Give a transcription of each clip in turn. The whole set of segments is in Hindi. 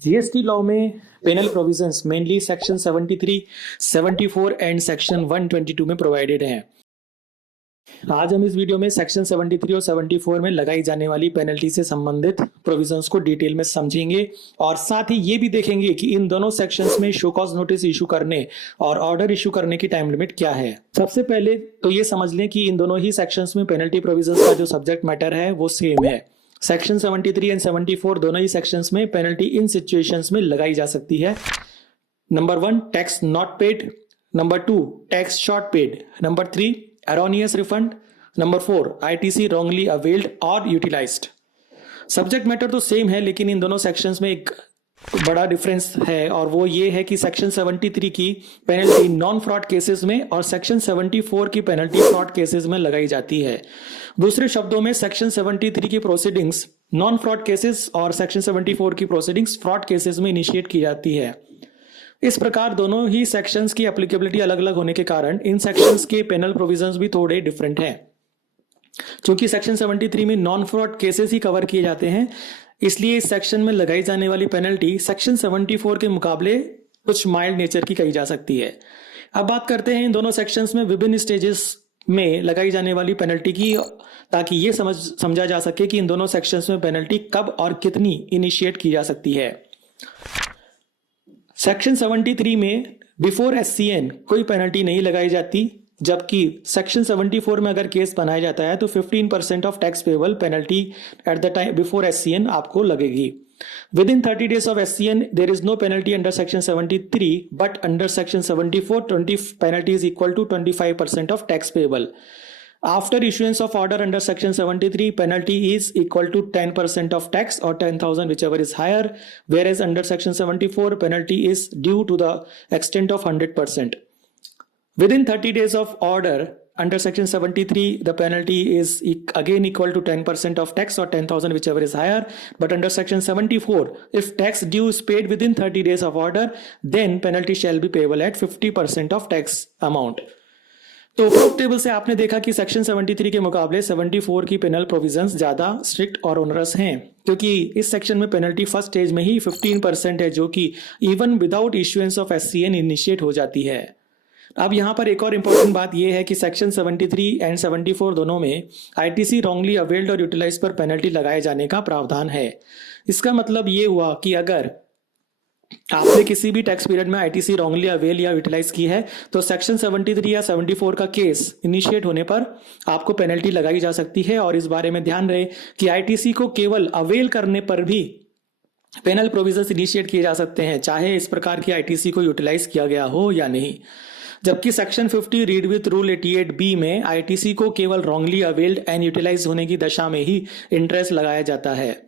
जीएसटी लॉ में penal provisions mainly section 73, 74 and section 122 में प्रोवाइडेड हैं। आज हम इस वीडियो में सेक्शन 73 और 74 में लगाई जाने वाली पेनल्टी से संबंधित प्रोविजंस को डिटेल में समझेंगे और साथ ही ये भी देखेंगे कि इन दोनों सेक्शंस में शो कॉज नोटिस इशू करने और ऑर्डर इशू करने की टाइम लिमिट क्या है। सबसे पहले तो ये समझ लें कि इन दोनों ही सेक्शंस में पेनल्टी प्रोविजंस का जो सब्जेक्ट मैटर है वो सेम है। सेक्शन 73 एंड 74 दोनों ही सेक्शंस में पेनल्टी इन सिचुएशंस में लगाई जा सकती है। Number 1 tax not paid, number 2 tax short paid, number 3 erroneous refund, number 4 ITC wrongly availed और utilized। सब्जेक्ट मैटर तो सेम है लेकिन इन दोनों सेक्शंस में एक बड़ा डिफरेंस है और वो ये है कि सेक्शन 73 की पेनल्टी नॉन फ्रॉड केसेस में और सेक्शन 74 की पेनल्टी फ्रॉड केसेस में लगाई जाती है। दूसरे शब्दों में सेक्शन 73 की प्रोसीडिंग्स नॉन फ्रॉड केसेस और सेक्शन 74 की प्रोसीडिंग्स फ्रॉड केसेस में इनिशिएट की जाती है। इस प्रकार दोनों ही सेक्शंस की एप्लीकेबिलिटी अलग अलग होने के कारण इन सेक्शंस के पेनल प्रोविजंस भी थोड़े डिफरेंट हैं। क्योंकि सेक्शन 73 में नॉन फ्रॉड केसेस ही कवर किए जाते हैं, इसलिए इस सेक्शन में लगाई जाने वाली पेनल्टी सेक्शन 74 के मुकाबले कुछ माइल्ड नेचर की कही जा सकती है। अब बात करते हैं इन दोनों सेक्शंस में विभिन्न स्टेजेस में लगाई जाने वाली पेनल्टी की, ताकि ये समझा जा सके कि इन दोनों सेक्शंस में पेनल्टी कब और कितनी इनिशिएट की जा सकती है। सेक्शन 73 में बिफोर SCN कोई पेनल्टी नहीं लगाई जाती, जबकि सेक्शन 74 में अगर केस बनाया जाता है तो 15% of tax payable penalty at the time before SCN आपको लगेगी। Within 30 days of SCN there is no penalty under section 73, but under section 74 20 penalty is equal to 25% of tax payable. After issuance of order under section 73, penalty is equal to 10% of tax or 10,000 whichever is higher, whereas under section 74 penalty is due to the extent of 100%. Within 30 days of order under section 73, the penalty is again equal to 10% of tax or 10,000 whichever is higher, but under section 74, if tax due is paid within 30 days of order, then penalty shall be payable at 50% of tax amount. तो उपरोक्त टेबल से आपने देखा कि सेक्शन 73 के मुकाबले 74 की पेनल प्रोविजंस ज्यादा स्ट्रिक्ट और ओनरस हैं, क्योंकि इस सेक्शन में पेनल्टी फर्स्ट स्टेज में ही 15% है, जो कि even without issuance of SCN initiate हो जाती है। अब यहाँ पर एक और इम्पोर्टेंट बात यह है कि सेक्शन 73 एंड 74 दोनों में ITC रॉन्गली अवेल्ड और यूटिलाइज पर पेनल्टी लगाए जाने का प्रावधान है। इसका मतलब ये हुआ कि अगर आपने किसी भी टैक्स पीरियड में ITC रॉन्गली अवेल या यूटिलाइज की है तो सेक्शन 73 या 74 का केस इनिशिएट होने पर आपको पेनल्टी लगाई जा सकती है। और इस बारे में ध्यान रहे कि ITC को केवल अवेल करने पर भी पेनल प्रोविजंस इनिशिएट किए जा सकते हैं, चाहे इस प्रकार की ITC को यूटिलाइज किया गया हो या नहीं। जबकि section 50 read with rule 88B में ITC को केवल रॉन्गली अवेल्ड एंड यूटिलाइज होने की दशा में ही इंटरेस्ट लगाया जाता है।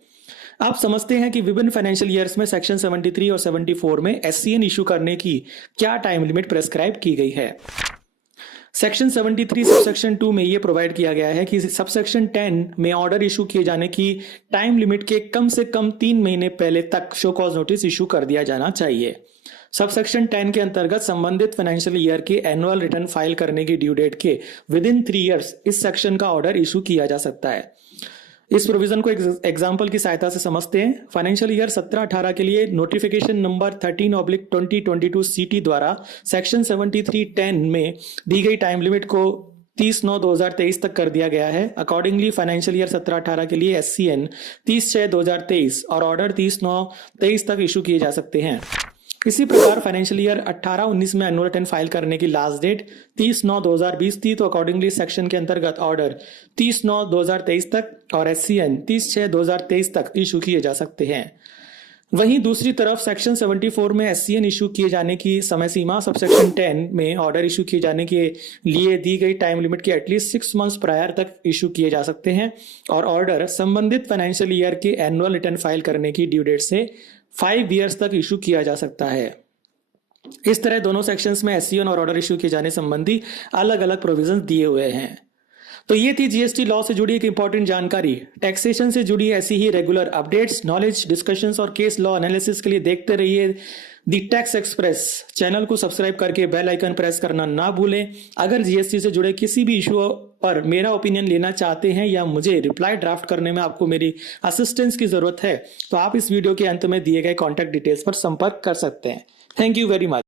आप समझते हैं कि विभिन्न फाइनेंशियल ईयर्स में सेक्शन 73 और 74 में SCN इशू करने की क्या टाइम लिमिट प्रेस्क्राइब की गई है। सेक्शन 73 सबसेक्शन 2 में यह प्रोवाइड किया गया है कि सबसेक्शन 10 में ऑर्डर इशू किए जाने की टाइम लिमिट के कम से कम 3 महीने पहले तक शो कॉज नोटिस इशू कर दिया जाना चाहिए। सबसेक्शन 10 के अंतर्गत संबंधित फाइनेंशियल ईयर के एनुअल रिटर्न फाइल करने की ड्यू डेट के विद इन 3 ईयर्स इस सेक्शन का ऑर्डर इशू किया जा सकता है। इस प्रोविजन को एग्जाम्पल की सहायता से समझते हैं। फाइनेंशियल ईयर 17-18 के लिए नोटिफिकेशन नंबर 13/2022 CT द्वारा सेक्शन 73(10) में दी गई टाइम लिमिट को 30/9/2023 तक कर दिया गया है। अकॉर्डिंगली फाइनेंशियल ईयर 17-18 के लिए SCN 30/6/2023 और ऑर्डर 30/9/23 तक इशू किए जा सकते हैं। इसी प्रकार फाइनेंशियल ईयर 18-19 में एनुअल रिटर्न फाइल करने की लास्ट डेट 30/9/2020 थी, तो अकॉर्डिंगली सेक्शन के अंतर्गत ऑर्डर 30/9/2023 तक और SCN 30/6/2023 तक इशू किए जा सकते हैं। वहीं दूसरी तरफ सेक्शन 74 में SCN इशू किए जाने की समय सीमा सबसेक्शन 10 में ऑर्डर इशू किए जाने के लिए दी गई टाइम लिमिट के एटलीस्ट 6 मंथ्स प्रायर तक इशू किए जा सकते हैं और ऑर्डर संबंधित फाइनेंशियल ईयर के एनुअल रिटर्न फाइल करने की ड्यू डेट से 5 ईयर्स तक इशू किया जा सकता है। इस तरह दोनों सेक्शंस में SCN और ऑर्डर इशू किए जाने संबंधी अलग अलग प्रोविजंस दिए हुए हैं। तो ये थी जीएसटी लॉ से जुड़ी एक इंपॉर्टेंट जानकारी। टैक्सेशन से जुड़ी ऐसी ही रेगुलर अपडेट्स, नॉलेज, डिस्कशंस और केस लॉ एनालिसिस के लिए देखते रहिए दी टैक्स एक्सप्रेस। चैनल को सब्सक्राइब करके बेल आइकन प्रेस करना ना भूलें। अगर जीएसटी से जुड़े किसी भी इशू पर मेरा ओपिनियन लेना चाहते हैं या मुझे रिप्लाई ड्राफ्ट करने में आपको मेरी असिस्टेंस की जरूरत है तो आप इस वीडियो के अंत में दिए गए कॉन्टैक्ट डिटेल्स पर संपर्क कर सकते हैं। Thank you very much.